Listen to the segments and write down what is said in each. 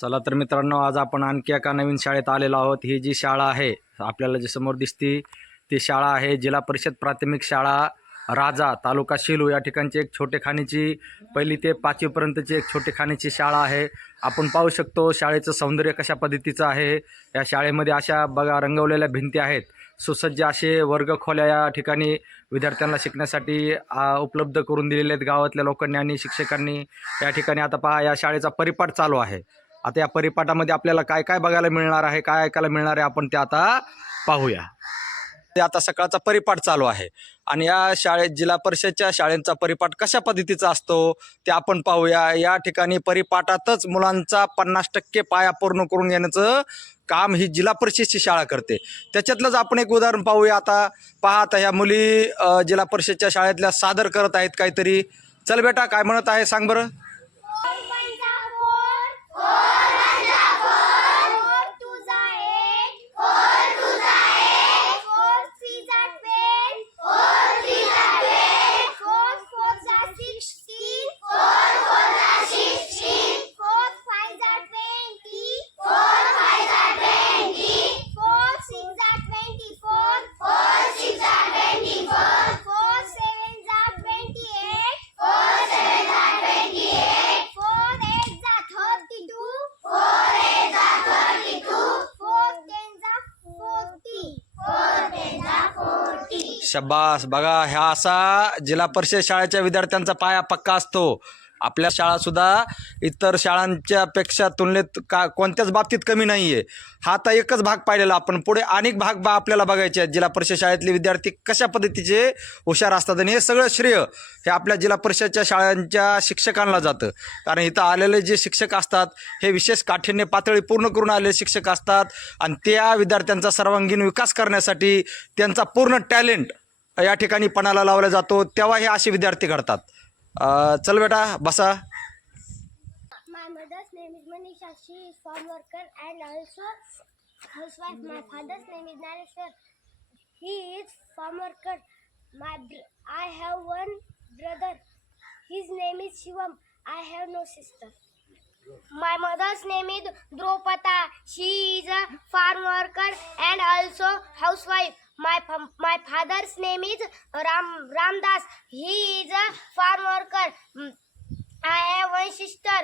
चला तर मित्रांनो आज आपण आणखी एका नवीन शाळेत आलेलो आहोत ही जी शाळा आहे आपल्याला जी समोर दिसती ती शाळा आहे जिल्हा परिषद प्राथमिक शाळा राजा तालुका शिलू या ठिकाणची एक छोटे खाणीची पहिली ते पाचवीपर्यंतची एक छोटे खाणीची शाळा आहे आपण पाहू शकतो शाळेचं सौंदर्य कशा पद्धतीचं आहे या शाळेमध्ये अशा बघा रंगवलेल्या भिंती आहेत सुसज्ज असे वर्गखोल्या या ठिकाणी विद्यार्थ्यांना शिकण्यासाठी उपलब्ध करून दिलेले आहेत गावातल्या लोकांनी आणि शिक्षकांनी या ठिकाणी आता पहा या शाळेचा परिपाठ चालू आहे आता या परिपाठामध्ये आपल्याला काय काय बघायला मिळणार आहे काय ऐकायला मिळणार आहे आपण ते आता पाहूया ते आता सकाळचा परिपाठ चालू आहे आणि या शाळेत जिल्हा परिषदच्या शाळेंचा परिपाठ कशा पद्धतीचा असतो ते आपण पाहूया या ठिकाणी परिपाठातच मुलांचा पन्नास टक्के पाया पूर्ण करून घेण्याचं काम ही जिल्हा परिषदची शाळा करते त्याच्यातलंच आपण एक उदाहरण पाहूया आता पहा आता ह्या मुली जिल्हा परिषदच्या शाळेतल्या सादर करत आहेत काहीतरी चल बेटा काय म्हणत आहे सांग बरं Four. शब्बास बघा ह्या असा जिल्हा परिषद शाळेच्या विद्यार्थ्यांचा पाया पक्का असतो आपल्या शाळासुद्धा इतर शाळांच्या पेक्षा तुलनेत का कोणत्याच बाबतीत कमी नाही आहे हा आता एकच भाग पाहिलेला आपण पुढे अनेक भाग बा आपल्याला बघायचे आहेत जिल्हा परिषद शाळेतले विद्यार्थी कशा पद्धतीचे हुशार असतात आणि हे सगळं श्रेय हे आपल्या जिल्हा परिषदच्या शाळांच्या शिक्षकांना जातं कारण इथं आलेले जे शिक्षक असतात हे विशेष काठिण्य पातळी पूर्ण करून आलेले शिक्षक असतात आणि त्या विद्यार्थ्यांचा सर्वांगीण विकास करण्यासाठी त्यांचा पूर्ण टॅलेंट या ठिकाणी पणाला लावला जातो तेव्हा हे असे विद्यार्थी घडतात चल बेटा बसा माय मदर्स नेहमी my I have one brother Shivam I have no sister my mother's name is she is a farm worker and also house My father's name is Ramdas. He is a farm worker. Mm, I have one sister.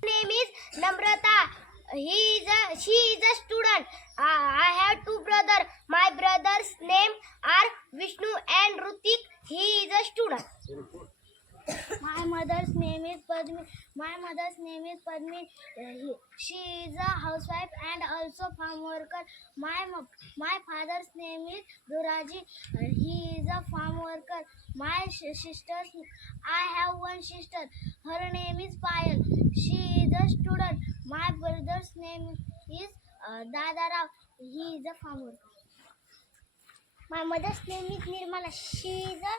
Her name is Namrata. She is a student. I have two brothers. My brothers' names are Vishnu and Rutik. He is a student. My mother's name is Padmi my mother's name is Padmi she is a housewife and also farm worker my my father's name is Duraji he is a farm worker my sister's I have one sister her name is Payal she is a student my brother's name is Dadarao he is a farm worker my mother's name is Nirmala she is a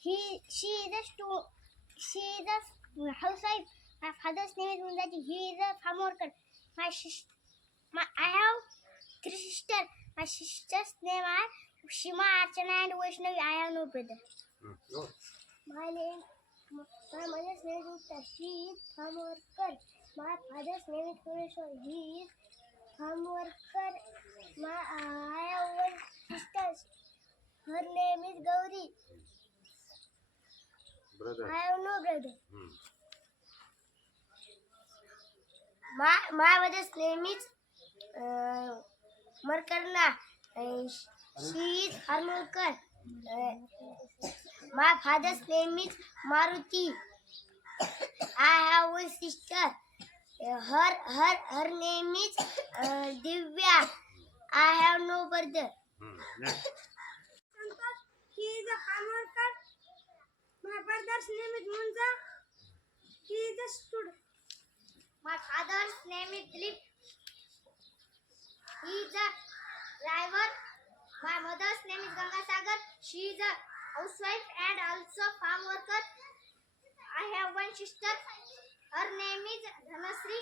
he she is a she is a housewife. My father's name is Mundaji. He is a farm worker. My sister, I have three sisters. My sisters' name is Shima, Archana, and Vaishnavi. I have no brother. Mm, My name my mother's name is Uta. She is a farm worker. My father's name is Pureshwar. He is a farm worker brother? I have no brother. Hmm. My, my brother's name is uh, Markarna. Uh, she is Harmulkar. Uh, my father's name is Maruti. I have a sister. Uh, her her her name is uh, Divya. I have no brother. Hmm. Next. he is a hammer Adarsh नेहमी म्हणजा he is a student Adarsh नेहमी Dilip he is a driver my mother's name Gangasagar she is a housewife and also farm worker I have one sister her name is Dhanashree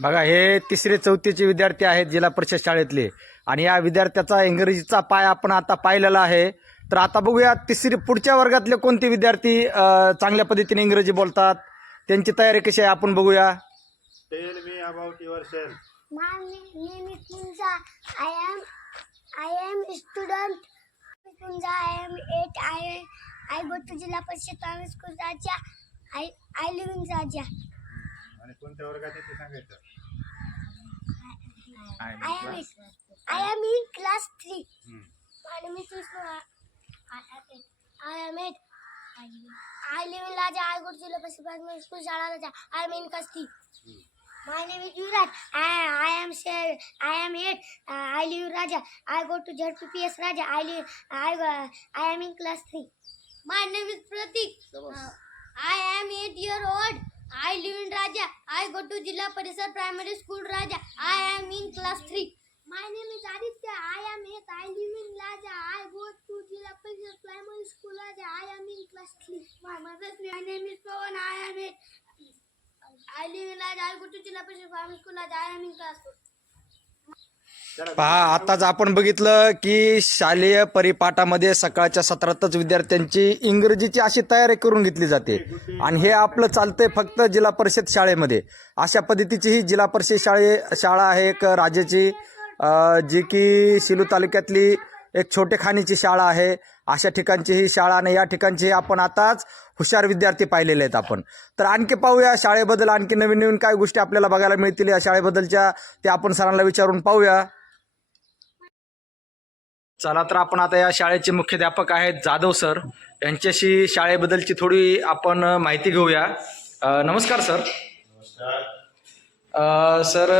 बघा हे तिसरे चौथीचे विद्यार्थी आहेत जिल्हा परिषद शाळेतले आणि या विद्यार्थ्याचा इंग्रजीचा पाय आपण आता पाहिलेला आहे तर आता बघूया तिसरी पुढच्या वर्गातले कोणते विद्यार्थी चांगल्या पद्धतीने इंग्रजी बोलतात त्यांची तयारी कशी आहे आपण बघूया आय लिव इन राजा आणि कोणत्या वर्गात आहे ते सांगायचं I I am am in class three आणि my name I I am eight I live in Laja I go to syllabus my school शाळा Laja I am in class three my name is Yuvraj I I am share I am eight I live in Raja I go to Z P P S Raja I live I I am in class three my name is Prateek I am eight year old I live in Raja I go to जिल्हा परिसर primary school Raja I am in class three my name is Aditya I am eight I live in Raja I go to जिल्हा परिसर primary school Raja I am in class three my mother's my name is Pawan I am eight I live in Raja I go to जिल्हा परिसर primary school Raja I am in class four पहा आताच आपण बघितलं की शालेय परिपाठामध्ये सकाळच्या सत्रातच विद्यार्थ्यांची इंग्रजीची अशी तयारी करून घेतली जाते आणि हे आपलं चालतंय फक्त जिल्हा परिषद शाळेमध्ये अशा पद्धतीची ही जिल्हा परिषद शाळे शाळा आहे एक राजेची जी की सिलू तालुक्यातली एक छोटे खाणीची शाळा आहे अशा ठिकाणची ही शाळा आणि या ठिकाणची आपण आताच हुशार विद्यार्थी पाहिलेले आहेत आपण तर आणखी पाहूया शाळेबद्दल आणखी नवीन नवीन काय गोष्टी आपल्याला बघायला मिळतील या शाळेबद्दलच्या ते आपण सरांना विचारून पाहूया चला तर आपण आता या शाळेचे मुख्याध्यापक आहेत जाधव सर यांच्याशी शाळेबद्दलची थोडी आपण माहिती घेऊया नमस्कार सर नमस्कार सर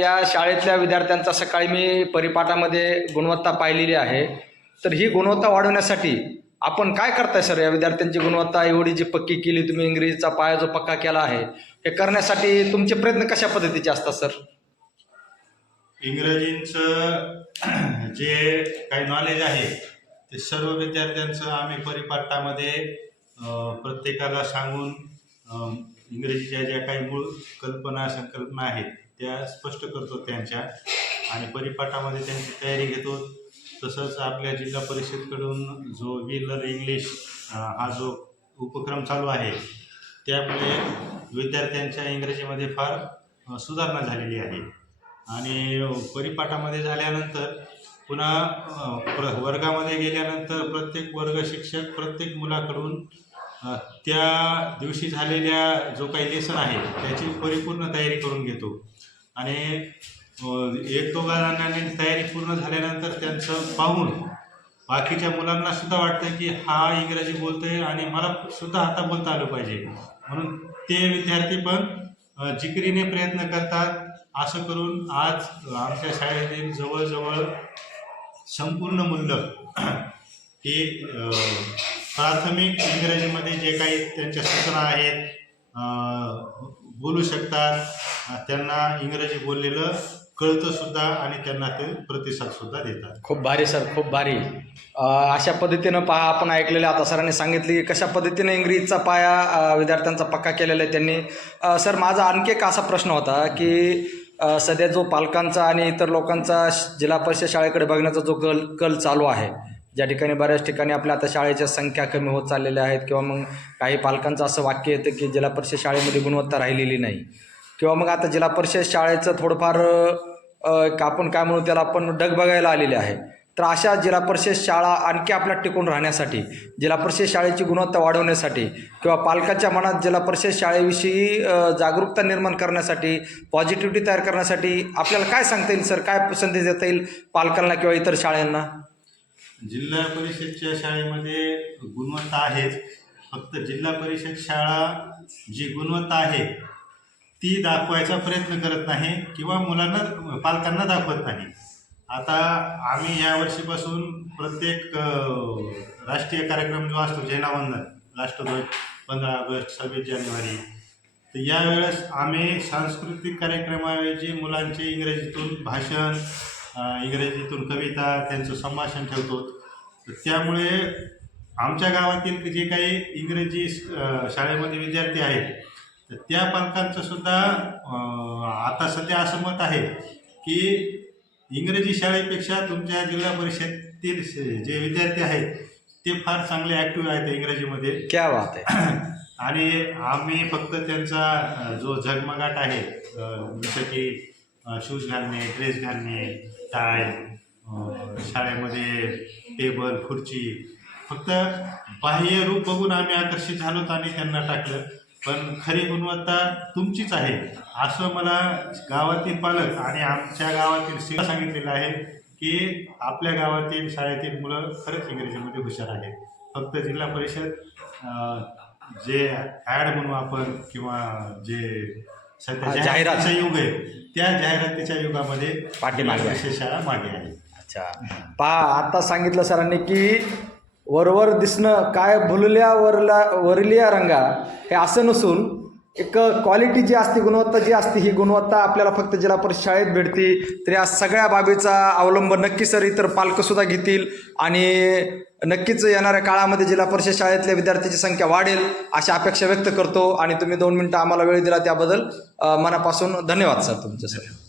या शाळेतल्या विद्यार्थ्यांचा सकाळी मी परिपाठामध्ये गुणवत्ता पाहिलेली आहे तर ही गुणवत्ता वाढवण्यासाठी आपण काय करताय सर या विद्यार्थ्यांची गुणवत्ता एवढी जी पक्की केली तुम्ही इंग्रजीचा पाया जो पक्का केला आहे हे करण्यासाठी तुमचे प्रयत्न कशा पद्धतीचे असतात सर इंग्रजींचं जे काही नॉलेज आहे ते सर्व विद्यार्थ्यांचं आम्ही परिपाठामध्ये प्रत्येकाला सांगून इंग्रजीच्या ज्या काही मूळ कल्पना संकल्पना आहेत त्या स्पष्ट करतो त्यांच्या आणि परिपाठामध्ये त्यांची तयारी घेतो तसंच आपल्या जिल्हा परिषदकडून जो लर इंग्लिश हा जो उपक्रम चालू आहे त्यामुळे विद्यार्थ्यांच्या इंग्रजीमध्ये फार सुधारणा झालेली आहे आणि परिपाठामध्ये झाल्यानंतर पुन्हा प्र वर्गामध्ये गेल्यानंतर प्रत्येक वर्ग शिक्षक प्रत्येक मुलाकडून त्या दिवशी झालेल्या जो काही लेसन आहे त्याची परिपूर्ण तयारी करून घेतो आणि एक दोघा जणांनी तयारी पूर्ण झाल्यानंतर त्यांचं पाहून बाकीच्या मुलांना सुद्धा वाटतं की हा इंग्रजी बोलतोय आणि मला सुद्धा आता बोलता आलं पाहिजे म्हणून ते विद्यार्थी पण जिकरीने प्रयत्न करतात असं करून आज आमच्या शाळेतील जवळजवळ संपूर्ण मुलं हे प्राथमिक इंग्रजीमध्ये जे काही त्यांच्या सूचना आहेत बोलू शकतात त्यांना इंग्रजी बोललेलं कळतं सुद्धा आणि त्यांना ते प्रतिसाद सुद्धा देतात खूप भारी सर खूप भारी अशा पद्धतीनं पहा आपण ऐकलेलं आता सरांनी सांगितले की कशा पद्धतीने इंग्रजीचा पाया विद्यार्थ्यांचा पक्का केलेला आहे त्यांनी सर माझा आणखी एक असा प्रश्न होता की सध्या जो पालकांचा आणि इतर लोकांचा जिल्हा परिषद शाळेकडे बघण्याचा जो कल कल चालू आहे ज्या ठिकाणी बऱ्याच ठिकाणी आपल्या आता शाळेच्या संख्या कमी होत चाललेल्या आहेत किंवा मग काही पालकांचं असं वाक्य येतं की जिल्हा परिषद शाळेमध्ये गुणवत्ता राहिलेली नाही किंवा मग आता जिल्हा परिषद शाळेचं थोडंफार आपण काय म्हणू त्याला आपण डग बघायला आलेले आहे तर अशा जिल्हा परिषद शाळा आणखी आपल्या टिकून राहण्यासाठी जिल्हा परिषद शाळेची गुणवत्ता वाढवण्यासाठी किंवा पालकाच्या मनात जिल्हा परिषद शाळेविषयी जागरूकता निर्माण करण्यासाठी पॉझिटिव्हिटी तयार करण्यासाठी आपल्याला काय सांगता येईल सर काय पसंती देता येईल पालकांना किंवा इतर शाळांना जिल्हा परिषदच्या शाळेमध्ये गुणवत्ता आहेच फक्त जिल्हा परिषद शाळा जी गुणवत्ता आहे ती दाखवायचा प्रयत्न करत नाही किंवा मुलांना पालकांना दाखवत नाही आता आम्ही या वर्षीपासून प्रत्येक राष्ट्रीय कार्यक्रम जो असतो जैनावंदन राष्ट्रध्वज पंधरा ऑगस्ट सव्वीस जानेवारी तर यावेळेस आम्ही सांस्कृतिक कार्यक्रमाऐवजी मुलांचे इंग्रजीतून भाषण इंग्रजीतून कविता त्यांचं संभाषण ठेवतो त्यामुळे आमच्या गावातील जे काही इंग्रजी शाळेमध्ये विद्यार्थी आहेत तर त्या पालकांचं सुद्धा आता सध्या असं मत आहे की इंग्रजी शाळेपेक्षा तुमच्या जिल्हा परिषदेतील जे विद्यार्थी आहेत ते फार चांगले ॲक्टिव्ह आहेत इंग्रजीमध्ये क्या बात आहे आणि आम्ही फक्त त्यांचा जो झगमगाट आहे जसं की शूज घालणे ड्रेस घालणे टाय शाळेमध्ये टेबल खुर्ची फक्त बाह्य रूप बघून आम्ही आकर्षित झालो आणि त्यांना टाकलं पण खरी गुणवत्ता तुमचीच आहे असं मला गावातील पालक आणि आमच्या गावातील शिक्षक सांगितलेलं आहे की आपल्या गावातील शाळेतील मुलं खरंच इंग्रजीमध्ये हुशार आहेत फक्त जिल्हा परिषद जे ॲड म्हणून आपण किंवा जे सध्या जाहिरातीचा युग आहे त्या जाहिरातीच्या युगामध्ये विशेष शाळा मागे आहे अच्छा पा आता सांगितलं सरांनी की वरवर दिसणं काय भुलल्या वरला वरलिया रंगा हे असं नसून एक क्वालिटी जी असते गुणवत्ता जी असते ही गुणवत्ता आपल्याला फक्त जिल्हा परिषद शाळेत भेटते तर या सगळ्या बाबीचा अवलंब नक्की सर इतर पालकंसुद्धा घेतील आणि नक्कीच येणाऱ्या काळामध्ये जिल्हा परिषद शाळेतल्या विद्यार्थ्यांची संख्या वाढेल अशी अपेक्षा व्यक्त करतो आणि तुम्ही दोन मिनटं आम्हाला वेळ दिला त्याबद्दल मनापासून धन्यवाद सर तुमच्या सर